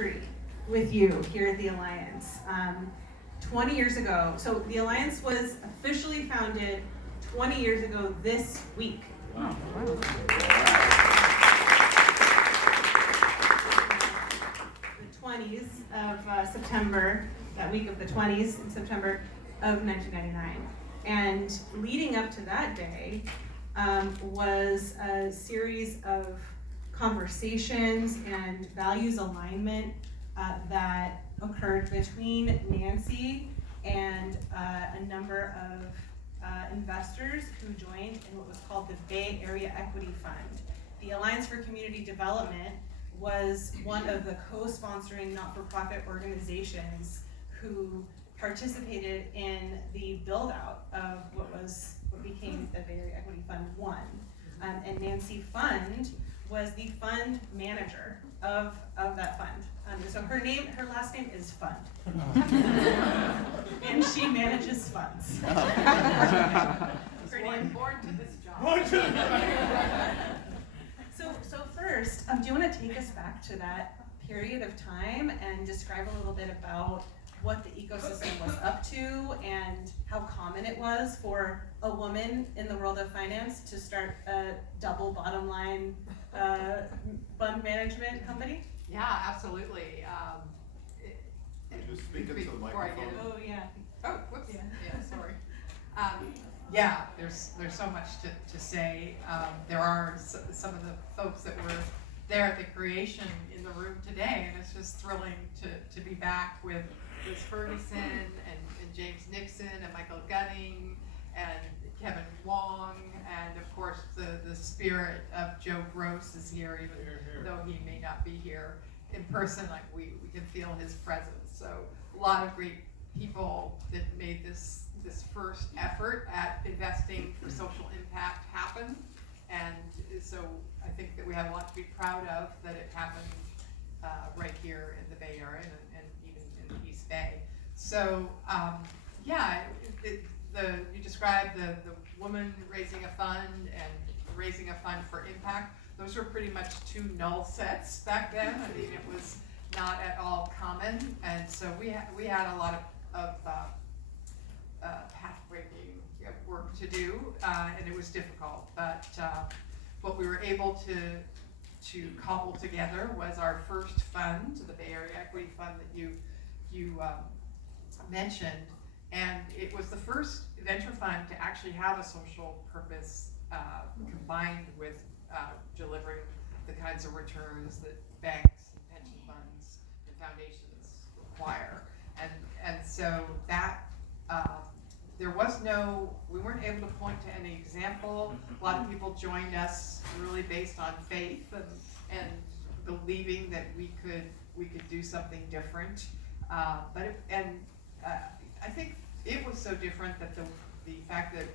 with you here at the Alliance. 20 years ago, so the Alliance was officially founded 20 years ago this week. Wow. The 20s of September, that week of the 20s in September of 1999. And leading up to that day was a series of conversations and values alignment that occurred between Nancy and a number of investors who joined in what was called the Bay Area Equity Fund. The Alliance for Community Development was one of the co-sponsoring not-for-profit organizations who participated in the build-out of what became the Bay Area Equity Fund 1. And Nancy Pfund was the fund manager of that fund. So her last name is Pfund. And she manages funds. Born to this job. So first, do you want to take us back to that period of time and describe a little bit about what the ecosystem was up to and how common it was for a woman in the world of finance to start a double bottom line fund management company? Yeah, absolutely. Just speak into the microphone. Oh, yeah. Oh, whoops. Yeah. Sorry. Yeah, there's so much to say. There are some of the folks that were there at the creation in the room today, and it's just thrilling to be back with Liz Ferguson and James Nixon and Michael Gunning and Kevin Wong, and of course the spirit of Joe Gross is here, even though he may not be here in person. Like we can feel his presence. So a lot of great people that made this first effort at investing for social impact happen, and so I think that we have a lot to be proud of that it happened right here in the Bay Area and even in the East Bay. So you described the woman raising a fund and raising a fund for impact. Those were pretty much two null sets back then. I mean, it was not at all common, and so we had a lot of path-breaking work to do, and it was difficult. But what we were able to cobble together was our first fund, the Bay Area Equity Fund that you mentioned, and it was the first venture fund to actually have a social purpose combined with delivering the kinds of returns that banks and pension funds and foundations require. And so that we weren't able to point to any example. A lot of people joined us really based on faith and believing that we could do something different. I think it was so different that the fact that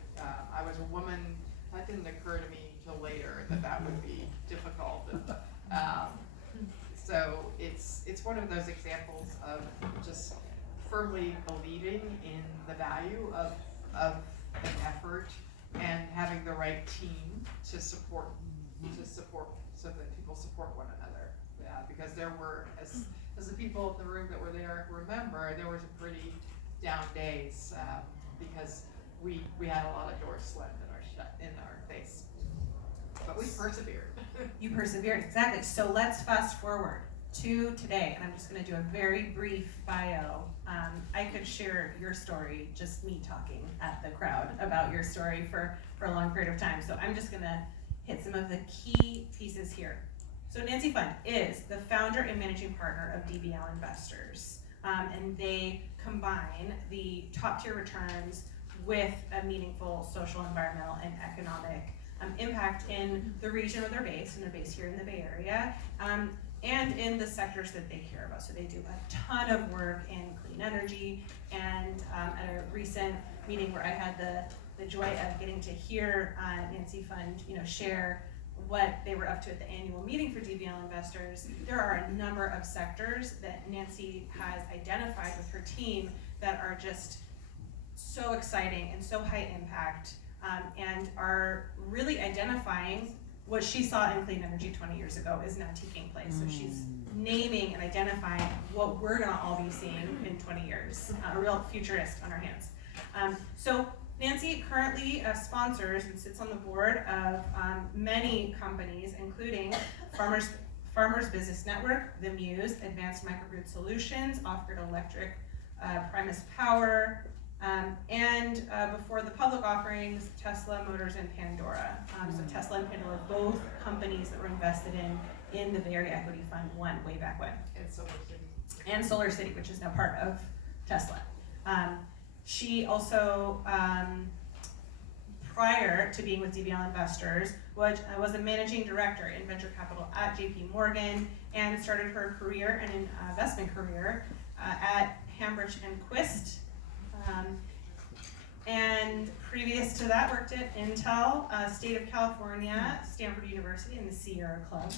I was a woman, that didn't occur to me till later that would be difficult. So it's one of those examples of just firmly believing in the value of an effort and having the right team to support so that people support one another. Because there were, as the people in the room that were there remember, there was a pretty down days because we had a lot of doors slammed in our face. But we persevered. You persevered, exactly. So let's fast forward to today, and I'm just going to do a very brief bio. I could share your story, just me talking at the crowd about your story for a long period of time. So I'm just going to hit some of the key pieces here. So Nancy Pfund is the founder and managing partner of DBL Investors, and they combine the top tier returns with a meaningful social, environmental, and economic impact in the region where they're based, and they're based here in the Bay Area, and in the sectors that they care about. So they do a ton of work in clean energy, and at a recent meeting where I had the joy of getting to hear Nancy Pfund, share what they were up to at the annual meeting for DBL Investors, there are a number of sectors that Nancy has identified with her team that are just so exciting and so high impact, and are really identifying what she saw in clean energy 20 years ago is now taking place. So she's naming and identifying what we're gonna all be seeing in 20 years, a real futurist on our hands. So Nancy currently sponsors and sits on the board of many companies, including Farmers Business Network, The Muse, Advanced Microgrid Solutions, Off-Grid Electric, Primus Power, and before the public offerings, Tesla Motors and Pandora. So Tesla and Pandora are both companies that were invested in the Bay Area Equity Fund 1 way back when. And Solar City. And Solar City, which is now part of Tesla. She also, prior to being with DBL Investors, was a managing director in venture capital at JP Morgan and started her career and investment career at Hambridge and Quist. And previous to that, worked at Intel, State of California, Stanford University, and the Sierra Club.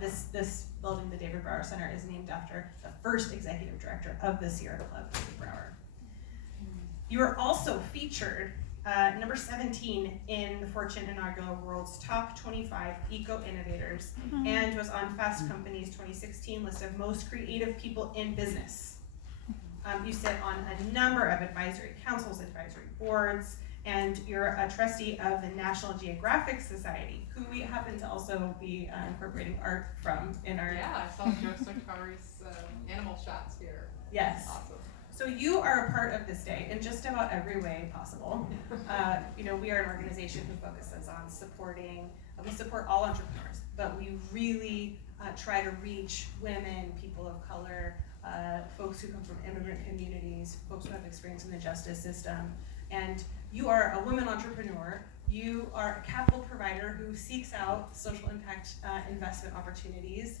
This building, the David Brower Center, is named after the first executive director of the Sierra Club, David Brower. You were also featured number 17 in the Fortune inaugural World's Top 25 Eco Innovators, and was on Fast Company's 2016 list of most creative people in business. You sit on a number of advisory councils, advisory boards, and you're a trustee of the National Geographic Society, who we happen to also be incorporating art from in our... Yeah, I saw Joe Sartori's animal shots here. Yes. Awesome. So you are a part of this day in just about every way possible. We are an organization who focuses on supporting, we support all entrepreneurs, but we really try to reach women, people of color, folks who come from immigrant communities, folks who have experience in the justice system. And you are a woman entrepreneur. You are a capital provider who seeks out social impact investment opportunities.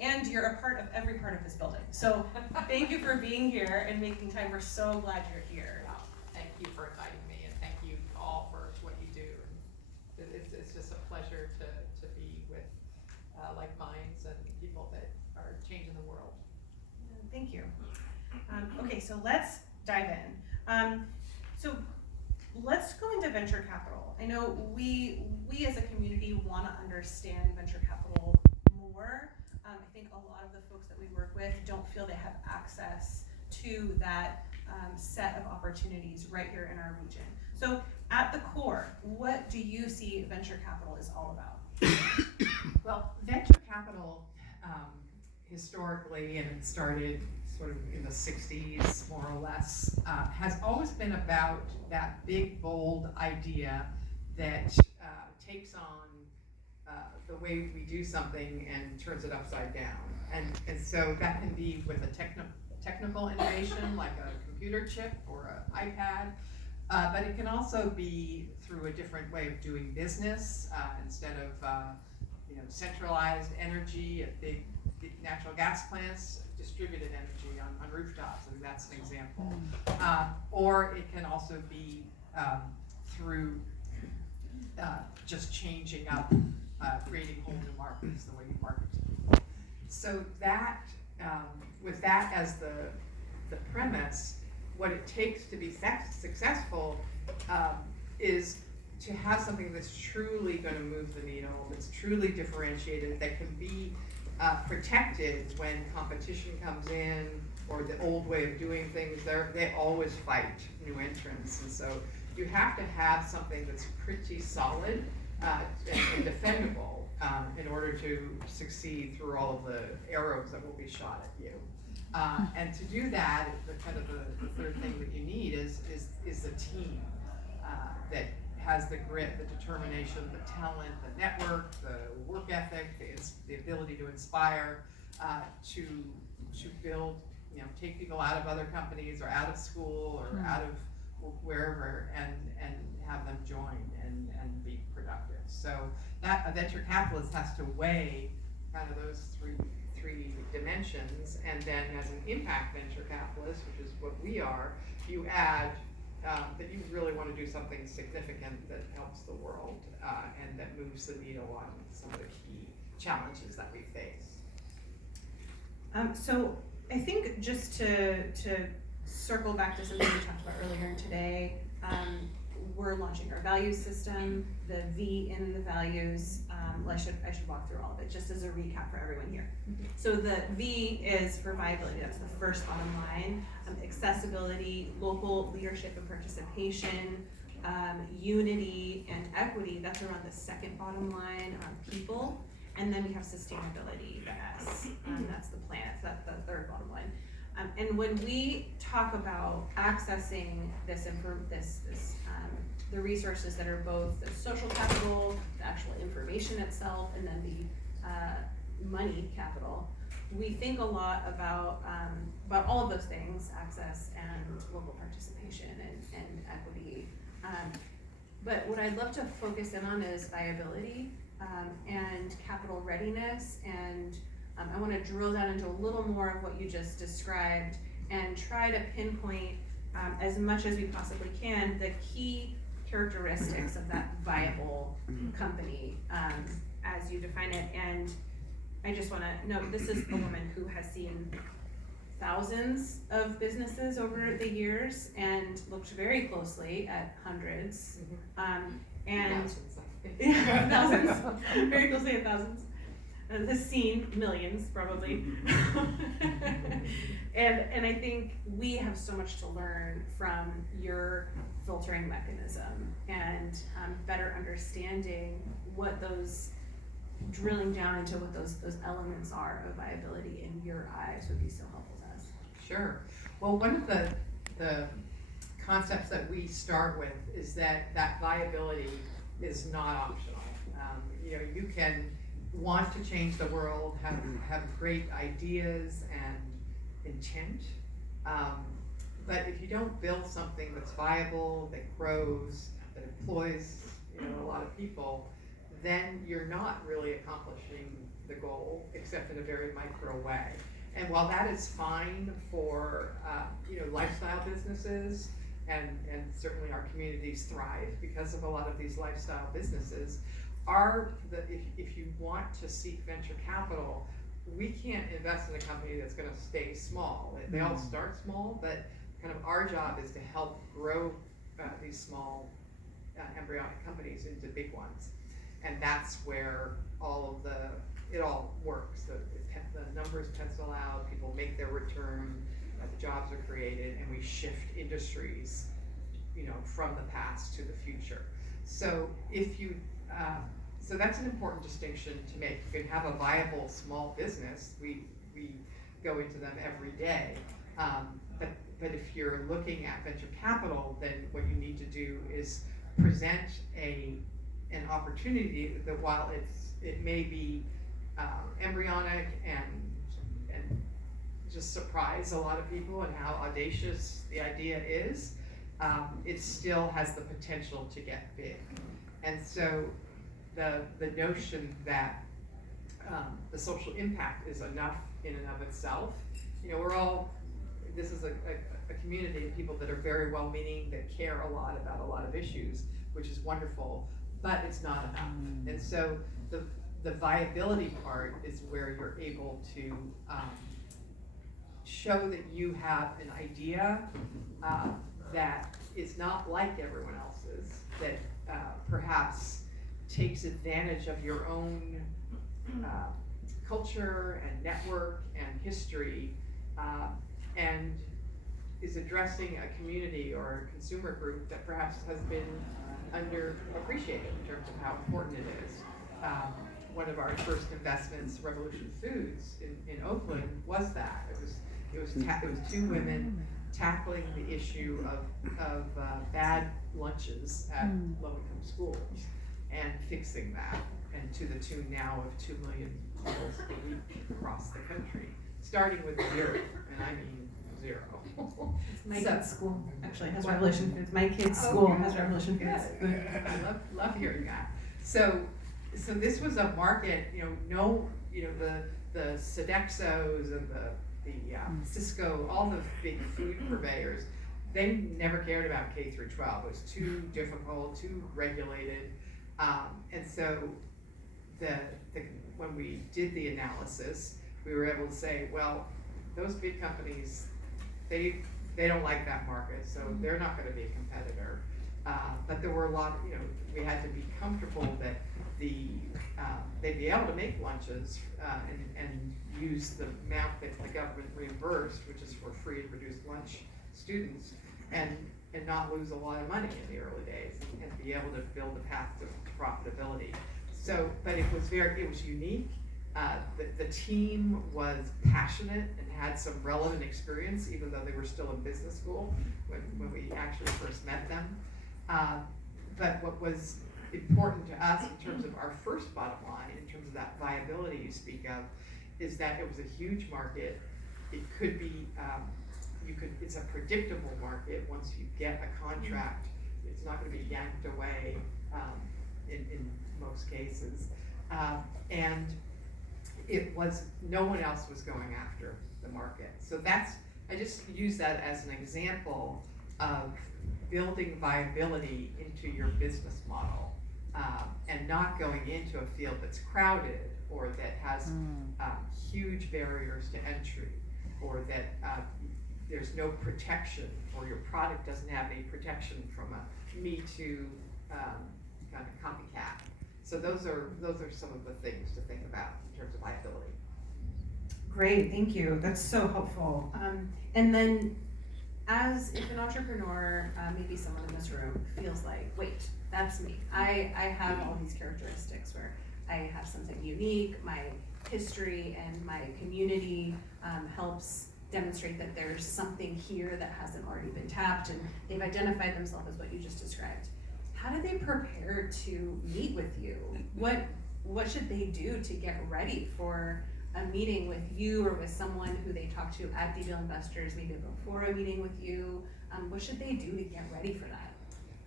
And you're a part of every part of this building. So thank you for being here and making time. We're so glad you're here. Wow. Thank you for inviting me, and thank you all for what you do. And it's just a pleasure to be with like minds and people that are changing the world. Thank you. Okay, so let's dive in. So let's go into venture capital. I know we as a community want to understand venture capital more. I think a lot of the folks that we work with don't feel they have access to that set of opportunities right here in our region. So at the core, what do you see venture capital is all about? Well, venture capital historically, and it started sort of in the 60s more or less, has always been about that big, bold idea that takes on the way we do something and turns it upside down. And so that can be with a technical innovation like a computer chip or an iPad, but it can also be through a different way of doing business. Instead of centralized energy at big natural gas plants, distributed energy on rooftops, and that's an example. Or it can also be through just changing up, creating whole new markets, the way you market to people. So that, with that as the premise, what it takes to be successful is to have something that's truly going to move the needle, that's truly differentiated, that can be protected when competition comes in, or the old way of doing things. They always fight new entrants, and so you have to have something that's pretty solid and defendable in order to succeed through all of the arrows that will be shot at you. And to do that, the third thing that you need is the team that has the grit, the determination, the talent, the network, the work ethic, the ability to inspire, to build, take people out of other companies or out of school or out of wherever and have them join and be productive. So that a venture capitalist has to weigh kind of those three dimensions, and then as an impact venture capitalist, which is what we are, you add that you really want to do something significant that helps the world and that moves the needle on some of the key challenges that we face. So I think just to circle back to something we talked about earlier today, we're launching our values system, the V in the values. Well, I should walk through all of it just as a recap for everyone here. So the V is for viability. That's the first bottom line. Accessibility, local leadership and participation, unity and equity. That's around the second bottom line. People, and then we have sustainability. The S. That's the planet. So that's the third bottom line. And when we talk about accessing the resources that are both the social capital, the actual information itself, and then the money capital, we think a lot about all of those things: access and local participation and equity. But what I'd love to focus in on is viability and capital readiness, and I want to drill down into a little more of what you just described and try to pinpoint as much as we possibly can the key characteristics of that viable company as you define it. And I just want to note, this is a woman who has seen thousands of businesses over the years and looked very closely at hundreds and thousands, very closely at thousands. Has seen millions probably. and I think we have so much to learn from your filtering mechanism and better understanding what those, drilling down into what those elements are of viability in your eyes would be so helpful to us. Sure. Well, one of the concepts that we start with is that viability is not optional. You can want to change the world, have great ideas and intent, but if you don't build something that's viable, that grows, that employs a lot of people, then you're not really accomplishing the goal, except in a very micro way. And while that is fine for lifestyle businesses, and certainly our communities thrive because of a lot of these lifestyle businesses, if you want to seek venture capital, we can't invest in a company that's going to stay small. They all start small, but kind of our job is to help grow these small embryonic companies into big ones. And that's where it all works. The numbers pencil out, people make their return, the jobs are created, and we shift industries, from the past to the future. So so that's an important distinction to make. You can have a viable small business. We go into them every day. But if you're looking at venture capital, then what you need to do is present an opportunity that, while it may be embryonic and just surprise a lot of people and how audacious the idea is, it still has the potential to get big. And so the notion that the social impact is enough in and of itself, this is a community of people that are very well-meaning, that care a lot about a lot of issues, which is wonderful, but it's not enough. And so the viability part is where you're able to show that you have an idea that is not like everyone else's, that perhaps takes advantage of your own culture and network and history, and is addressing a community or a consumer group that perhaps has been underappreciated in terms of how important it is. One of our first investments, Revolution Foods in Oakland, was that. It was two women tackling the issue of bad lunches at low-income schools and fixing that, and to the tune now of 2 million meals a week across the country, starting with 0, and I mean 0. My kid's school actually has Revolution Foods. My kid's school has Revolution Foods. I love hearing that. So this was a market, the Sodexos and the Cisco, all the big food purveyors, they never cared about K through 12. It was too difficult, too regulated, and so when we did the analysis, we were able to say, well, those big companies, they don't like that market, so they're not going to be a competitor. But there were a lot, we had to be comfortable that they'd be able to make lunches and use the amount that the government reimbursed, which is for free and reduced lunch students, and not lose a lot of money in the early days, and be able to build a path to profitability. So, but it was unique. The team was passionate and had some relevant experience, even though they were still in business school when we actually first met them. But what was important to us in terms of our first bottom line, in terms of that viability you speak of, is that it was a huge market. It could be, it's a predictable market. Once you get a contract, it's not going to be yanked away in most cases. And it was, no one else was going after the market. So I just use that as an example of building viability into your business model, and not going into a field that's crowded or that has huge barriers to entry, or that there's no protection, or your product doesn't have any protection from a Me Too kind of copycat. So those are some of the things to think about in terms of viability. Great, thank you. That's so helpful. And then, if an entrepreneur, maybe someone in this room, feels like, wait, that's me. I have all these characteristics where I have something unique, my history and my community helps demonstrate that there's something here that hasn't already been tapped, and they've identified themselves as what you just described. How do they prepare to meet with you? What should they do to get ready for a meeting with you, or with someone who they talk to at Deal Investors, maybe before a meeting with you? What should they do to get ready for that?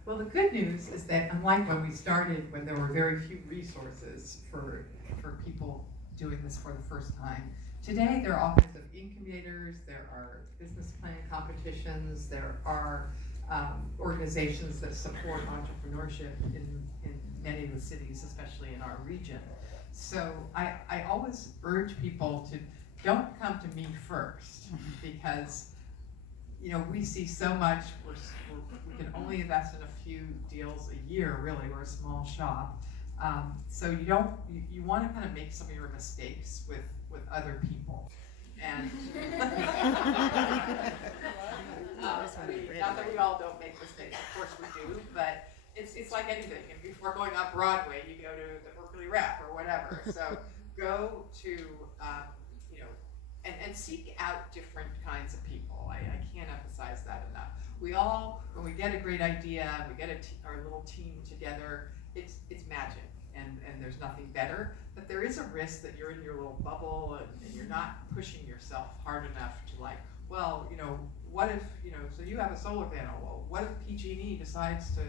Well, the good news is that unlike when we started, when there were very few resources for people doing this for the first time, today there are all kinds of incubators, there are business planning competitions, there are organizations that support entrepreneurship in many of the cities, especially in our region. So I always urge people to don't come to me first, because we see so much. We can only invest in a few deals a year. Really, we're a small shop. So you want to kind of make some of your mistakes with other people, and not that we all don't make mistakes. Of course we do, but it's like anything. And before going on Broadway, you go to the Berkeley Rep or whatever. So go to and seek out different kinds of people. I can't emphasize that enough. We all, when we get a great idea, we get our little team together, it's magic, and there's nothing better. But there is a risk that you're in your little bubble and you're not pushing yourself hard enough to, like, well, what if, so you have a solar panel, well, what if PG&E decides to,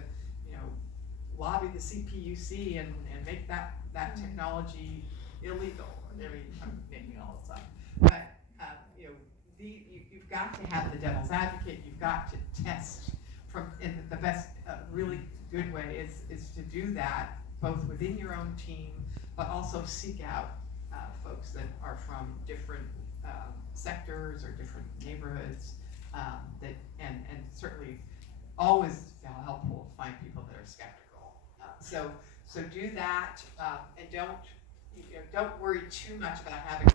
lobby the CPUC and make that technology illegal? I mean, I'm making all this up. But, you've got to have the devil's advocate. You've got to test and the best, really good way is to do that both within your own team, but also seek out folks that are from different sectors or different neighborhoods, and certainly always helpful to find people that are skeptical. So do that, and don't worry too much about having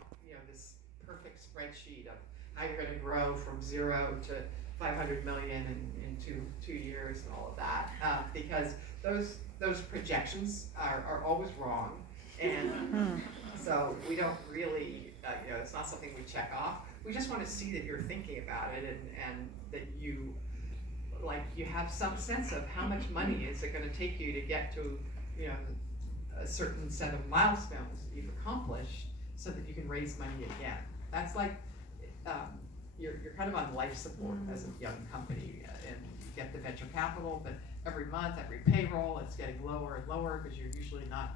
this perfect spreadsheet of how you're going to grow from 0 to 500 million in 2 years and all of that, because those projections are always wrong, and so we don't really, it's not something we check off. We just want to see that you're thinking about it, and that you have some sense of how much money is it going to take you to get to a certain set of milestones that you've accomplished, so that you can raise money again. That's like you're kind of on life support as a young company, and you get the venture capital, but every month, every payroll, it's getting lower and lower because you're usually not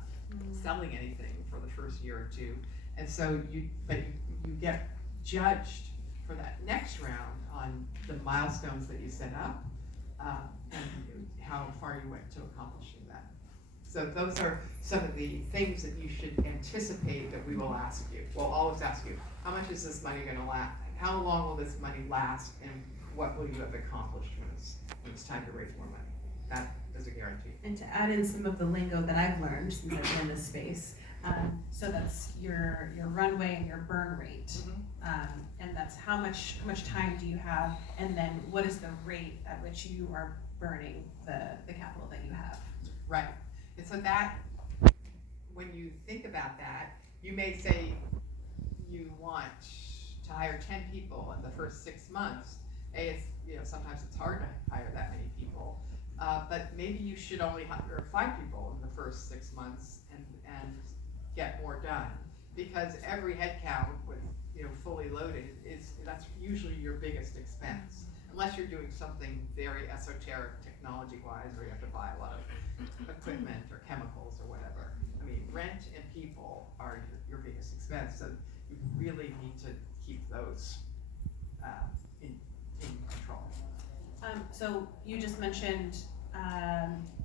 selling anything for the first year or two, and so you get judged for that next round on the milestones that you set up, and how far you went to accomplishing that. So those are some of the things that you should anticipate that we will ask you. We'll always ask you, how much is this money going to last? How long will this money last? And what will you have accomplished when it's time to raise more money? that is a guarantee. And to add in some of the lingo that I've learned since I've been in this space, so that's your runway and your burn rate. And that's how much time do you have, and then what is the rate at which you are burning the capital that you have. Right, and so that, when you think about that, you may say you want to hire 10 people in the first 6 months. It's, sometimes it's hard to hire that many people, but maybe you should only hire 5 people in the first 6 months and get more done, because every headcount with, fully loaded that's usually your biggest expense, unless you're doing something very esoteric technology-wise, where you have to buy a lot of equipment or chemicals or whatever. I mean, rent and people are your biggest expense, so you really need to keep those in control. So you just mentioned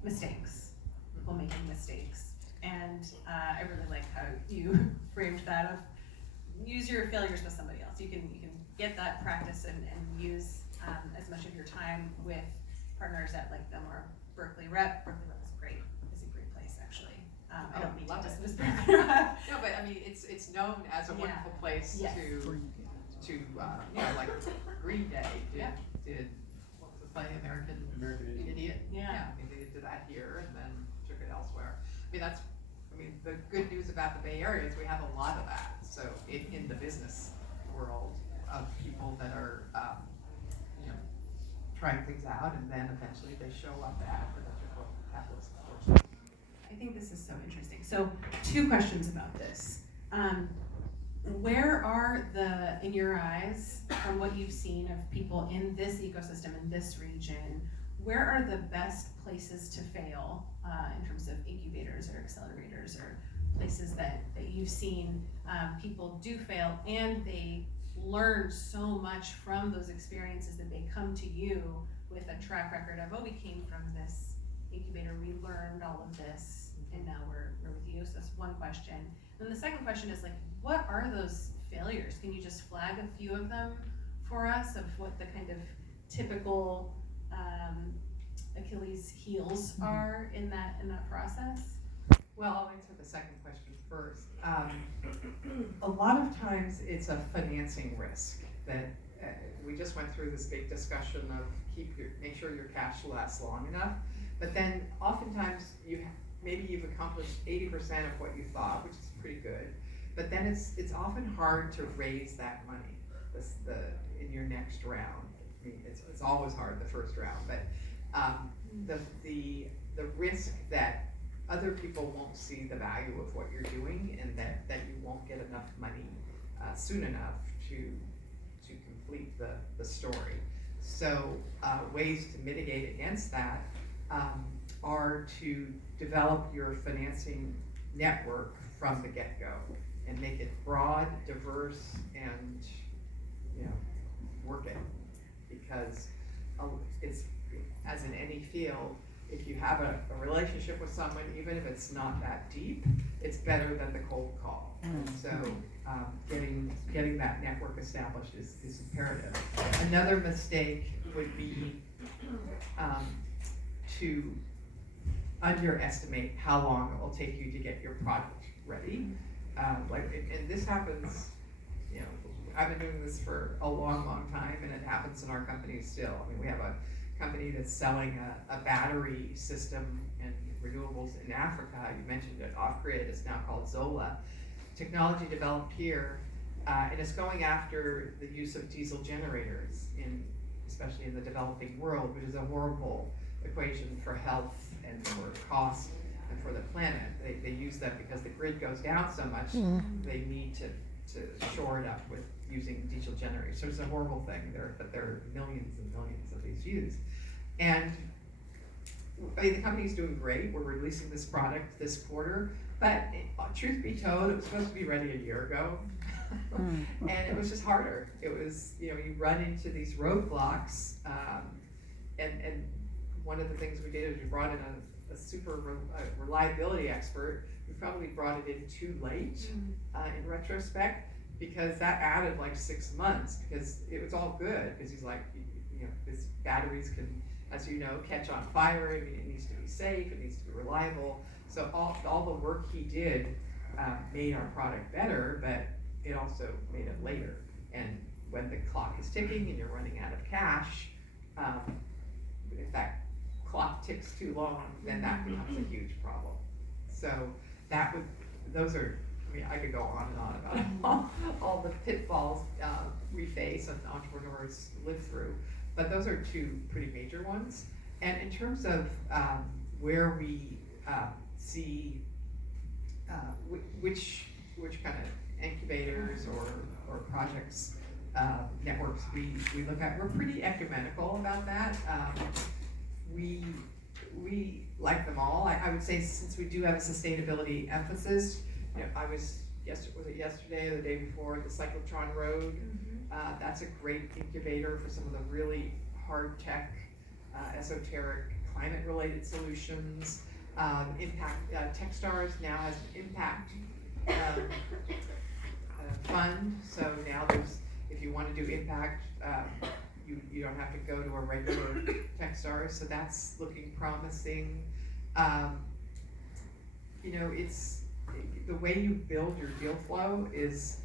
mistakes, people making mistakes, and I really like how you framed that of use your failures with somebody else. You can get that practice and use as much of your time with partners at like them or Berkeley Rep. Berkeley Rep is a great place actually. I don't mean to dismiss Berkeley Rep. No, but I mean it's known as a wonderful place to like Green Day did what was the play, American Idiot? Yeah. I mean, they did that here and then took it elsewhere. I mean, the good news about the Bay Area is we have a lot of that. So in the business world of people that are, trying things out, and then eventually they show up at the venture capitalist portion. I think this is so interesting. So 2 questions about this. Where are in your eyes, from what you've seen of people in this ecosystem, in this region, where are the best places to fail in terms of incubators or accelerators or places that you've seen people do fail and they learn so much from those experiences that they come to you with a track record of, we came from this incubator, we learned all of this, and now we're with you. So that's one question. And the second question is like, what are those failures? Can you just flag a few of them for us of what the kind of typical Achilles heels are in that process? Well, I'll answer the second question first. A lot of times it's a financing risk that we just went through this big discussion of make sure your cash lasts long enough, but then oftentimes maybe you've accomplished 80% of what you thought, which is pretty good, but then it's often hard to raise that money in your next round. I mean, it's always hard the first round, but the risk that other people won't see the value of what you're doing, and that you won't get enough money soon enough to complete the story. So ways to mitigate against that are to develop your financing network from the get-go and make it broad, diverse, and work it. Because it's, as in any field, if you have a relationship with someone, even if it's not that deep, it's better than the cold call. So getting that network established is imperative. Another mistake would be to underestimate how long it will take you to get your product ready. And this happens, I've been doing this for a long time, and it happens in our company still. I mean, we have a company that's selling a battery system and renewables in Africa. You mentioned it, off-grid. It's now called Zola. Technology developed here, and it's going after the use of diesel generators, especially in the developing world, which is a horrible equation for health and for cost and for the planet. They use them because the grid goes down so much, they need to shore it up with using diesel generators. So it's a horrible thing, but there are millions and millions of these used. And I mean, the company's doing great. We're releasing this product this quarter, but truth be told, it was supposed to be ready a year ago. And it was just harder. It was, you run into these roadblocks, and one of the things we did is we brought in a super reliability expert. We probably brought it in too late in retrospect, because that added like 6 months, because it was all good, because he's like, his batteries can as you know, catch on fire. I mean, it needs to be safe, it needs to be reliable. So all the work he did made our product better, but it also made it later. And when the clock is ticking and you're running out of cash, if that clock ticks too long, then that becomes a huge problem. So those are, I mean, I could go on and on about all the pitfalls we face and entrepreneurs live through, but those are two pretty major ones. And in terms of where we see which kind of incubators or projects, networks we look at, we're pretty ecumenical about that. We like them all. I would say, since we do have a sustainability emphasis, you know, I was it yesterday or the day before, the Cyclotron Road. That's a great incubator for some of the really hard tech, esoteric, climate-related solutions. Impact Techstars now has an impact fund. So now if you want to do impact, you don't have to go to a regular Techstars. So that's looking promising. You know, the way you build your deal flow is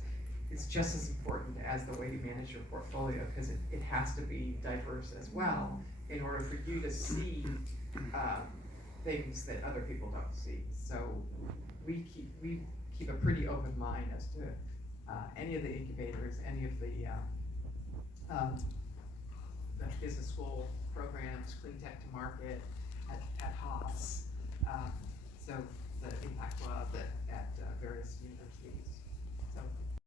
just as important as the way you manage your portfolio, because it has to be diverse as well in order for you to see things that other people don't see. So we keep a pretty open mind as to any of the incubators, any of the business school programs, Clean Tech to Market at Haas, so the Impact Club at various universities.